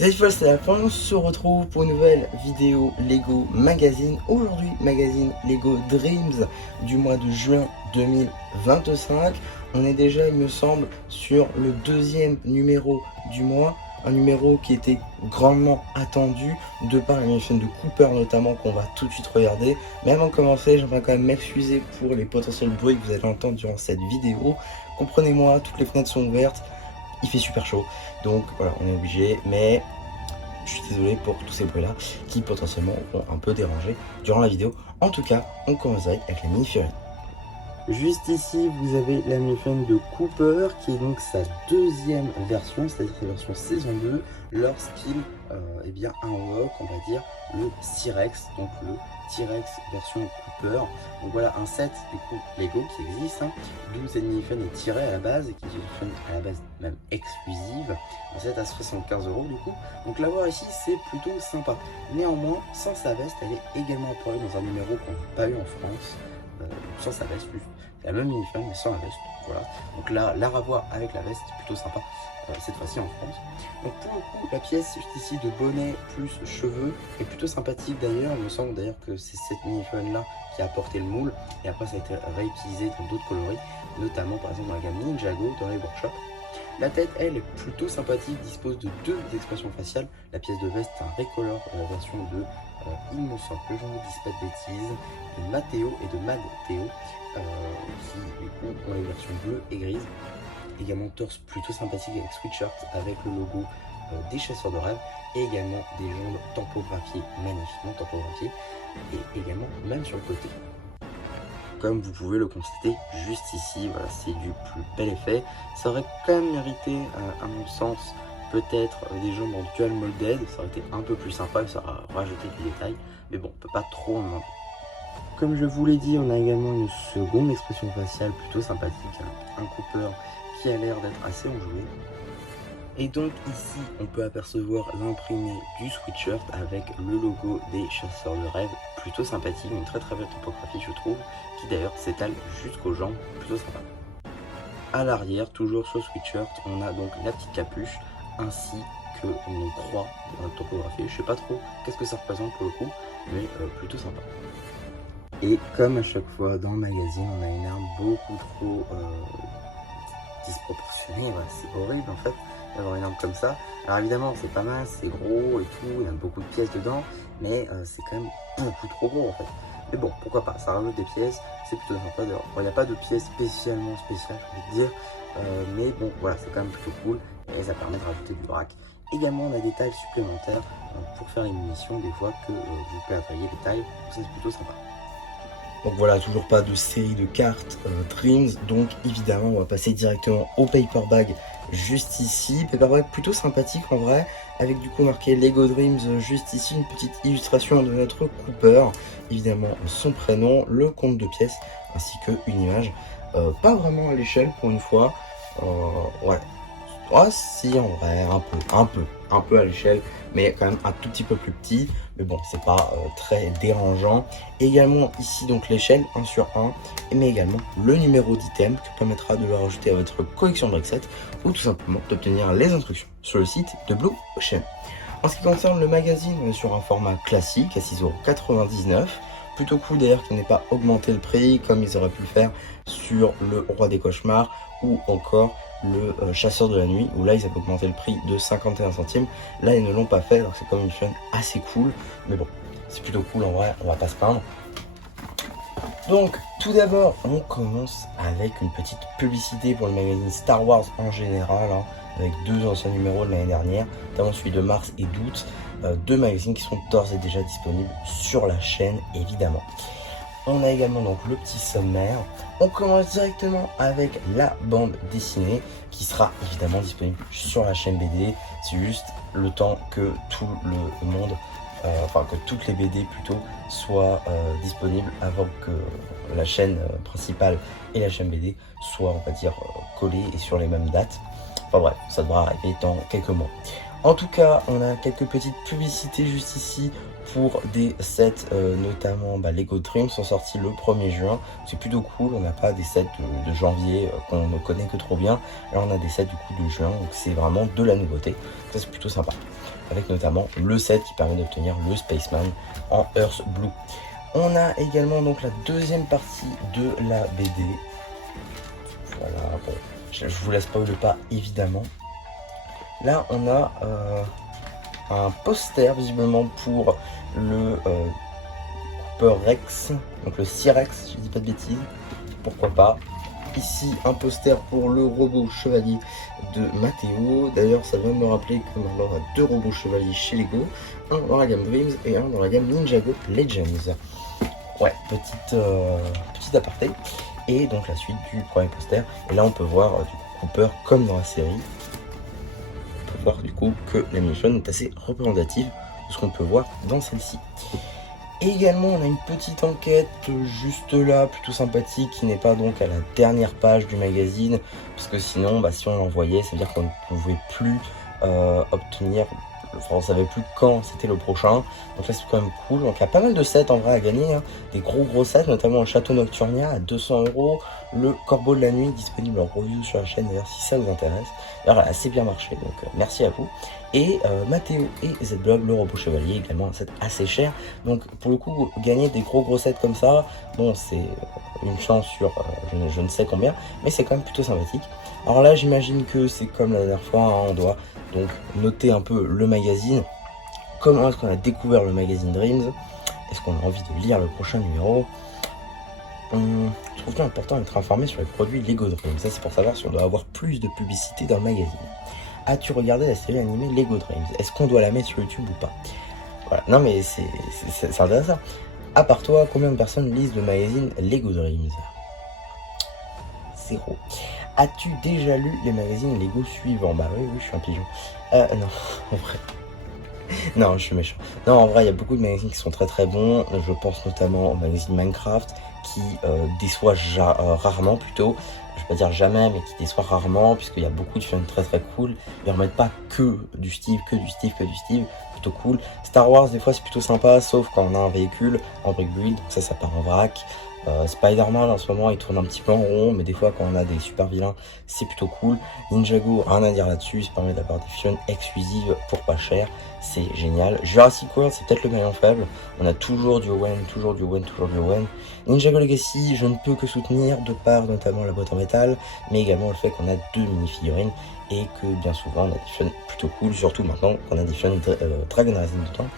Cette fois c'est la fin, on se retrouve pour une nouvelle vidéo Lego Magazine. Aujourd'hui, magazine Lego Dreams du mois de juin 2025. On est déjà, il me semble, sur le deuxième numéro du mois. Un numéro qui était grandement attendu de par l'animation de Cooper notamment, qu'on va tout de suite regarder. Mais avant de commencer, j'aimerais quand même m'excuser pour les potentiels bruits que vous allez entendre durant cette vidéo. Comprenez-moi, toutes les fenêtres sont ouvertes, il fait super chaud, donc voilà, on est obligé, mais je suis désolé pour tous ces bruits là qui potentiellement vont un peu déranger durant la vidéo. En tout cas, on commence avec la mini-figurine. Juste ici, vous avez la mini-figurine de Cooper qui est donc sa deuxième version, c'est-à-dire sa version saison 2, lorsqu'il invoque, on va dire, le T-Rex, donc le T-Rex version Cooper. Donc voilà un set du coup Lego qui existe, d'où cette mini-figurine est tirée à la base et qui est une à la base même exclusive. Un set à 75 € du coup. Donc l'avoir ici c'est plutôt sympa. Néanmoins, sans sa veste, elle est également apparue dans un numéro qu'on n'a pas eu en France. Sans sa veste, juste la même mini-figurine mais sans la veste, voilà. Donc là, la revoir avec la veste, plutôt sympa, cette fois-ci en France. Donc pour le coup, la pièce juste ici de bonnet plus cheveux est plutôt sympathique d'ailleurs. Il me semble d'ailleurs que c'est cette mini-figurine là qui a apporté le moule, et après ça a été réutilisé dans d'autres coloris, notamment par exemple dans la gamme Ninjago dans les workshops. La tête, elle, est plutôt sympathique, dispose de deux expressions faciales. La pièce de veste, c'est un recolor, la version de, il me semble que je ne dis pas de bêtises, de Matteo et de Mad Théo, qui du coup ont les versions bleues et grises. Également torse plutôt sympathique avec sweatshirt, avec le logo des chasseurs de rêve, et également des jambes tampographiées, magnifiquement tampographiées, et également même sur le côté. Comme vous pouvez le constater juste ici, voilà, c'est du plus bel effet. Ça aurait quand même mérité, à mon sens, peut-être des jambes en dual molded. Ça aurait été un peu plus sympa, ça aurait rajouté du détail. Mais bon, on peut pas trop en demander. Comme je vous l'ai dit, on a également une seconde expression faciale plutôt sympathique. Un Cooper qui a l'air d'être assez enjoué. Et donc ici, on peut apercevoir l'imprimé du sweatshirt avec le logo des chasseurs de rêve, plutôt sympathique, une très belle topographie je trouve, qui d'ailleurs s'étale jusqu'aux jambes, plutôt sympa. À l'arrière, toujours sur le sweatshirt, on a donc la petite capuche, ainsi que une croix dans la topographie. Je sais pas trop qu'est-ce que ça représente pour le coup, mais plutôt sympa. Et comme à chaque fois dans le magazine, on a une arme beaucoup trop disproportionnée, voilà, c'est horrible en fait d'avoir une arme comme ça. Alors évidemment c'est pas mal, c'est gros et tout, il y a beaucoup de pièces dedans, mais c'est quand même beaucoup trop gros en fait. Mais bon, pourquoi pas, ça rajoute des pièces, c'est plutôt sympa d'ailleurs. Bon, il n'y a pas de pièces spécialement spéciales, j'ai envie de dire, mais bon voilà, c'est quand même plutôt cool et ça permet de rajouter du vrac. Également on a des tailles supplémentaires pour faire une munition des fois que vous perdriez les tailles, c'est plutôt sympa. Donc voilà, toujours pas de série de cartes Dreams, donc évidemment on va passer directement au paper bag juste ici. Paper bag plutôt sympathique en vrai, avec du coup marqué Lego Dreams juste ici, une petite illustration de notre Cooper, évidemment son prénom, le compte de pièces, ainsi qu'une image. Pas vraiment à l'échelle pour une fois, ouais. Ah si, en vrai, un peu à l'échelle, mais quand même un tout petit peu plus petit. Mais bon, c'est pas très dérangeant. Également ici, donc l'échelle 1 sur 1, mais également le numéro d'item qui permettra de le rajouter à votre collection de set ou tout simplement d'obtenir les instructions sur le site de Blue Ocean. En ce qui concerne le magazine, on est sur un format classique à 6,99 €. Plutôt cool d'ailleurs qu'ils n'aient pas augmenté le prix comme ils auraient pu le faire sur le Roi des Cauchemars ou encore le Chasseur de la Nuit, où là ils avaient augmenté le prix de 51 centimes. Là ils ne l'ont pas fait, alors c'est comme une chaîne assez cool, mais bon, c'est plutôt cool en vrai, on va pas se plaindre. Donc tout d'abord on commence avec une petite publicité pour le magazine Star Wars en général, avec deux anciens numéros de l'année dernière, notamment celui de mars et d'août, deux magazines qui sont d'ores et déjà disponibles sur la chaîne évidemment. On a également donc le petit sommaire. On commence directement avec la bande dessinée qui sera évidemment disponible sur la chaîne BD. C'est juste le temps que tout le monde, que toutes les BD plutôt soient disponibles avant que la chaîne principale et la chaîne BD soient, on va dire, collées et sur les mêmes dates. Enfin bref, ça devra arriver dans quelques mois. En tout cas, on a quelques petites publicités juste ici pour des sets, notamment Lego Dreams sont sortis le 1er juin. C'est plutôt cool, on n'a pas des sets de janvier qu'on ne connaît que trop bien. Là, on a des sets du coup de juin, donc c'est vraiment de la nouveauté. Ça, c'est plutôt sympa. Avec notamment le set qui permet d'obtenir le Spaceman en Earth Blue. On a également donc la deuxième partie de la BD. Voilà, bon, je vous la spoil pas évidemment. Là, on a un poster visiblement pour le Cooper Rex, donc le C-Rex, si je dis pas de bêtises, pourquoi pas. Ici, un poster pour le robot chevalier de Matteo. D'ailleurs, ça va me rappeler que maintenant on a 2 robots chevaliers chez Lego, un dans la gamme Dreams et un dans la gamme Ninjago Legends. Ouais, petit aparté. Et donc la suite du premier poster. Et là, on peut voir du coup Cooper comme dans la série. Voir du coup que l'animation est assez représentative de ce qu'on peut voir dans celle-ci. Et également on a une petite enquête juste là, plutôt sympathique, qui n'est pas donc à la dernière page du magazine, parce que sinon si on l'envoyait, ça veut dire qu'on ne pouvait plus obtenir, enfin on savait plus quand c'était le prochain, donc là c'est quand même cool. Donc il y a pas mal de sets en vrai à gagner, hein. Des gros sets, notamment le Château Nocturnia à 200 €, le Corbeau de la Nuit disponible en review sur la chaîne d'ailleurs si ça vous intéresse. Alors elle a assez bien marché, donc merci à vous. Et Matteo et Z-Blob, le robot chevalier, également un set assez cher. Donc pour le coup, gagner des gros sets comme ça, bon c'est une chance sur je ne sais combien, mais c'est quand même plutôt sympathique. Alors là j'imagine que c'est comme la dernière fois, hein, on doit donc noter un peu le magazine. Comment est-ce qu'on a découvert le magazine Dreams? Est-ce qu'on a envie de lire le prochain numéro? Je trouve important d'être informé sur les produits Lego Dreams. Ça c'est pour savoir si on doit avoir plus de publicité dans le magazine. As-tu regardé la série animée Lego Dreams? Est-ce qu'on doit la mettre sur YouTube ou pas? Voilà, non mais c'est intéressant. À part toi, combien de personnes lisent le magazine Lego Dreams? 0. As-tu déjà lu les magazines Lego suivants? Bah oui, je suis un pigeon. Non, en vrai. Non, je suis méchant. Non, en vrai, il y a beaucoup de magazines qui sont très bons. Je pense notamment au magazine Minecraft, qui déçoit rarement plutôt. Je vais pas dire jamais, mais qui déçoit rarement, puisqu'il y a beaucoup de films très cool. Ils remettent pas que du Steve, plutôt cool. Star Wars, des fois, c'est plutôt sympa, sauf quand on a un véhicule en brick build, donc ça part en vrac. Spider-Man en ce moment il tourne un petit peu en rond, mais des fois quand on a des super vilains c'est plutôt cool. Ninjago, rien à dire là-dessus, ça permet d'avoir des fusions exclusives pour pas cher, c'est génial. Jurassic World c'est peut-être le maillon faible, on a toujours du Owen. Ninjago Legacy je ne peux que soutenir de par notamment la boîte en métal, mais également le fait qu'on a 2 mini-figurines et que bien souvent on a des fusions plutôt cool, surtout maintenant qu'on a des fusions Dragon Racing dedans.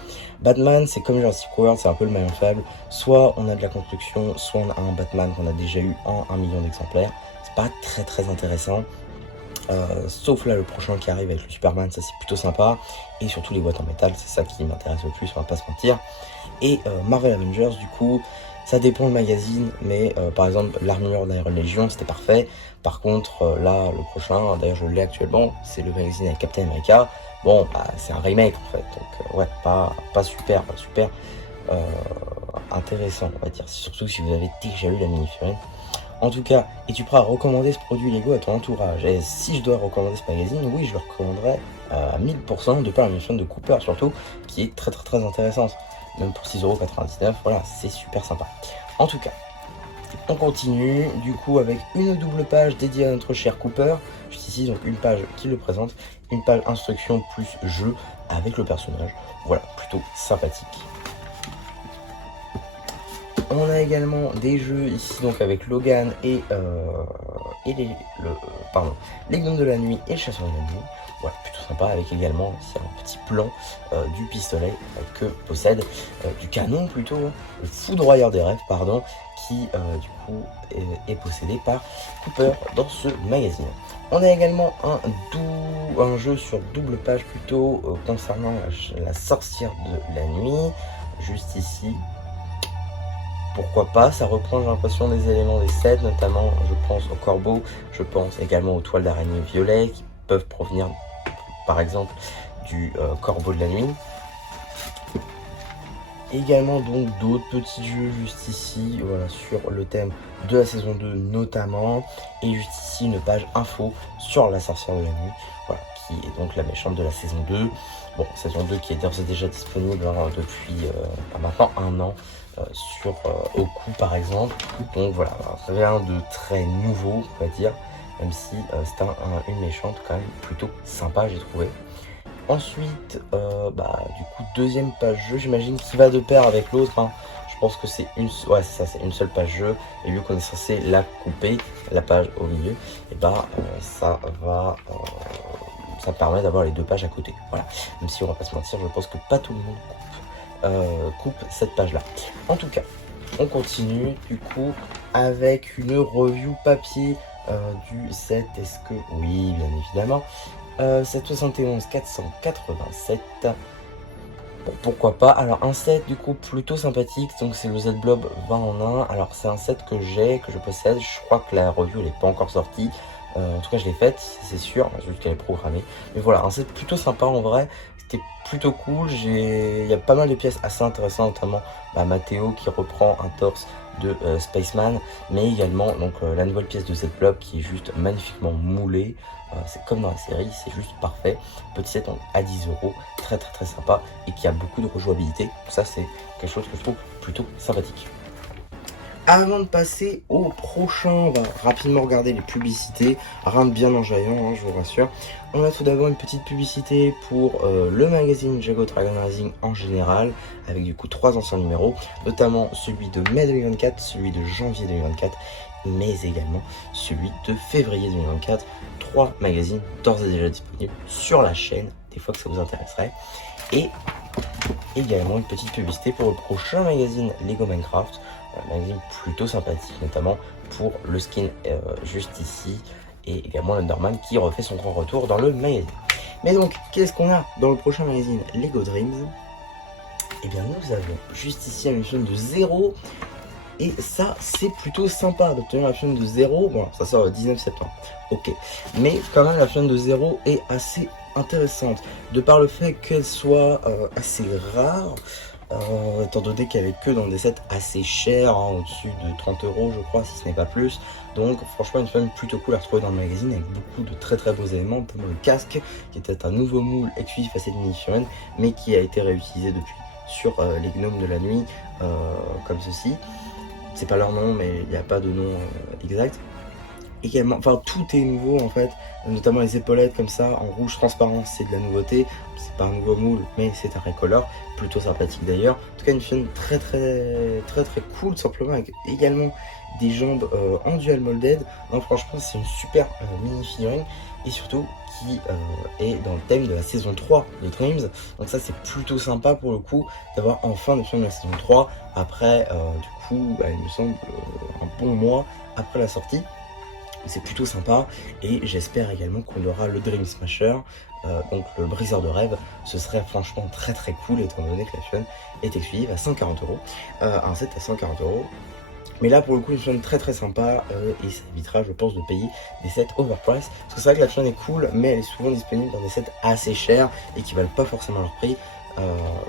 Batman, c'est comme Jurassic World, c'est un peu le maillon faible. Soit on a de la construction, soit on a un Batman qu'on a déjà eu en 1 million d'exemplaires. C'est pas très intéressant. Sauf là le prochain qui arrive avec le Superman, ça c'est plutôt sympa. Et surtout les boîtes en métal, c'est ça qui m'intéresse le plus, on va pas se mentir. Et Marvel Avengers, du coup, ça dépend le magazine, mais par exemple l'armure d'Iron Legion c'était parfait. Par contre là le prochain, d'ailleurs je l'ai actuellement, c'est le magazine avec Captain America. Bon c'est un remake en fait, donc ouais pas super intéressant on va dire, surtout si vous avez déjà eu la mini-figurine. En tout cas, es-tu prêt à recommander ce produit Lego à ton entourage? Et si je dois recommander ce magazine, oui je le recommanderais à 1000% de par la mini-figurine de Cooper surtout, qui est très intéressante. Même pour 6,99 €, voilà, c'est super sympa. En tout cas, on continue du coup avec une double page dédiée à notre cher Cooper. Juste ici, donc une page qui le présente, une page instruction plus jeu avec le personnage. Voilà, plutôt sympathique. On a également des jeux ici donc avec Logan et les Gnomes de la Nuit et le Chasseur de la Nuit. Voilà, plutôt sympa, avec également aussi un petit plan du pistolet que possède, du canon plutôt, le foudroyeur des rêves, pardon, qui du coup est possédé par Cooper dans ce magazine. On a également un jeu sur double page plutôt concernant la sorcière de la nuit, juste ici. Pourquoi pas, ça reprend j'ai l'impression des éléments des sets, notamment je pense au corbeau, je pense également aux toiles d'araignée violet qui peuvent provenir par exemple du corbeau de la nuit. Également donc d'autres petits jeux juste ici, voilà, sur le thème de la saison 2 notamment. Et juste ici une page info sur la sorcière de la nuit, voilà, qui est donc la méchante de la saison 2. Bon, saison 2 qui est d'ores et déjà disponible depuis maintenant un an sur Oku par exemple. Donc voilà, rien de très nouveau on va dire, même si c'est une méchante quand même plutôt sympa j'ai trouvé. Ensuite, du coup, deuxième page jeu, j'imagine qu'il va de pair avec l'autre. Hein. Je pense que c'est ouais, c'est ça, c'est une seule page jeu. Et vu qu'on est censé la couper, la page au milieu, et ça permet d'avoir les deux pages à côté. Voilà. Même si on va pas se mentir, je pense que pas tout le monde coupe cette page-là. En tout cas, on continue du coup avec une review papier du set. Est-ce que oui, bien évidemment. 771 487. Bon, pourquoi pas. Alors un set du coup plutôt sympathique, donc c'est le Z-Blob 20 en 1. Alors c'est un set que je possède. Je crois que la review elle n'est pas encore sortie. En tout cas je l'ai faite, c'est sûr, juste qu'elle est programmée. Mais voilà, un set plutôt sympa en vrai. C'était plutôt cool. Il y a pas mal de pièces assez intéressantes, notamment Matteo qui reprend un torse de Spaceman, mais également donc la nouvelle pièce de Z-Blob qui est juste magnifiquement moulée. C'est comme dans la série, c'est juste parfait. Petit set donc à 10 €, très très très sympa et qui a beaucoup de rejouabilité. Ça c'est quelque chose que je trouve plutôt sympathique. Avant de passer au prochain, on va rapidement regarder les publicités. Rien de bien enjaillant, hein, je vous rassure. On a tout d'abord une petite publicité pour le magazine Jago Dragon Rising en général, avec du coup 3 anciens numéros, notamment celui de mai 2024, celui de janvier 2024, mais également celui de février 2024. 3 magazines d'ores et déjà disponibles sur la chaîne, des fois que ça vous intéresserait. Et également une petite publicité pour le prochain magazine Lego Minecraft, un magazine plutôt sympathique, notamment pour le skin juste ici, et également l'Underman qui refait son grand retour dans le magazine. Mais donc, qu'est-ce qu'on a dans le prochain magazine Lego Dreams? Eh bien, nous avons juste ici un mission de 0. Et ça, c'est plutôt sympa d'obtenir la chaîne de 0. Bon, ça sort le 19 septembre. Ok. Mais quand même, la chaîne de 0 est assez intéressante. De par le fait qu'elle soit assez rare. Étant donné qu'elle est que dans des sets assez chers, hein, au-dessus de 30 € je crois, si ce n'est pas plus. Donc franchement une chaîne plutôt cool à retrouver dans le magazine avec beaucoup de très très beaux éléments, notamment le casque qui était un nouveau moule exclusif à cette mini-figurine, mais qui a été réutilisé depuis sur les gnomes de la nuit, comme ceci. C'est pas leur nom, mais il n'y a pas de nom exact. Également, enfin tout est nouveau en fait, notamment les épaulettes comme ça en rouge transparent, c'est de la nouveauté. C'est pas un nouveau moule, mais c'est un recolor plutôt sympathique d'ailleurs. En tout cas une figurine très cool, simplement, avec également des jambes en dual molded. Donc franchement c'est une super mini figurine, et surtout qui est dans le thème de la saison 3 de Dreams. Donc ça c'est plutôt sympa pour le coup d'avoir enfin des figurines de la saison 3 après du coup il me semble un bon mois après la sortie. C'est plutôt sympa, et j'espère également qu'on aura le Dream Smasher, donc le briseur de rêve. Ce serait franchement très cool, étant donné que la figurine est exclusive à 140 €, un set à 140 €. Mais là pour le coup une figurine très sympa, et ça évitera je pense de payer des sets overprice, parce que c'est vrai que la figurine est cool, mais elle est souvent disponible dans des sets assez chers et qui valent pas forcément leur prix.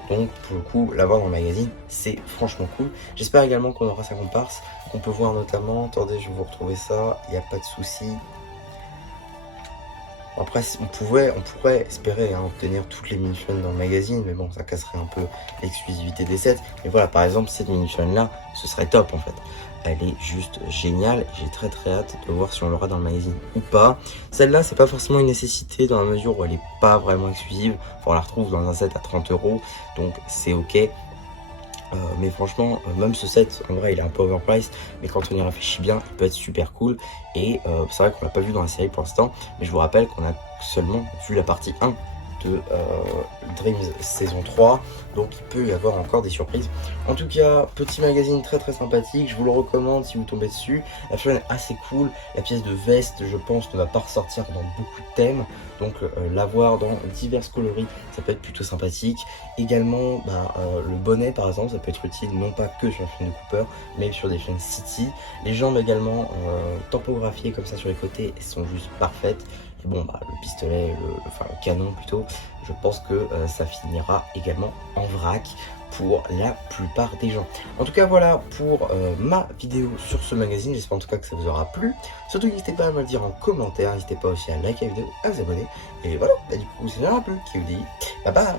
Donc pour le coup l'avoir dans le magazine c'est franchement cool. J'espère également qu'on aura sa comparse, qu'on peut voir notamment, attendez je vais vous retrouver ça, il n'y a pas de souci. Après on pourrait espérer obtenir toutes les mini-figurines dans le magazine, mais bon ça casserait un peu l'exclusivité des sets. Mais voilà, par exemple cette mini-figurine là, ce serait top en fait. Elle est juste géniale, j'ai très hâte de voir si on l'aura dans le magazine ou pas. Celle-là c'est pas forcément une nécessité dans la mesure où elle est pas vraiment exclusive. Enfin, on la retrouve dans un set à 30 €, donc c'est ok. Mais franchement, même ce set, en vrai, il est un peu overpriced, mais quand on y réfléchit bien, il peut être super cool. Et c'est vrai qu'on l'a pas vu dans la série pour l'instant, mais je vous rappelle qu'on a seulement vu la partie 1 de Dreams saison 3, donc il peut y avoir encore des surprises. En tout cas, petit magazine très sympathique, je vous le recommande si vous tombez dessus. La figurine est assez cool, la pièce de veste je pense ne va pas ressortir dans beaucoup de thèmes, donc l'avoir dans divers coloris ça peut être plutôt sympathique. Également le bonnet par exemple, ça peut être utile non pas que sur la figurine de Cooper, mais sur des figurines City. Les jambes également tampographiées comme ça sur les côtés, elles sont juste parfaites. Et bon, bah, le pistolet, enfin le canon plutôt, je pense que ça finira également en vrac pour la plupart des gens. En tout cas, voilà pour ma vidéo sur ce magazine. J'espère en tout cas que ça vous aura plu. Surtout, n'hésitez pas à me le dire en commentaire. N'hésitez pas aussi à liker la vidéo, à vous abonner. Et voilà, bah, du coup, c'est un peu qui vous dit bye bye.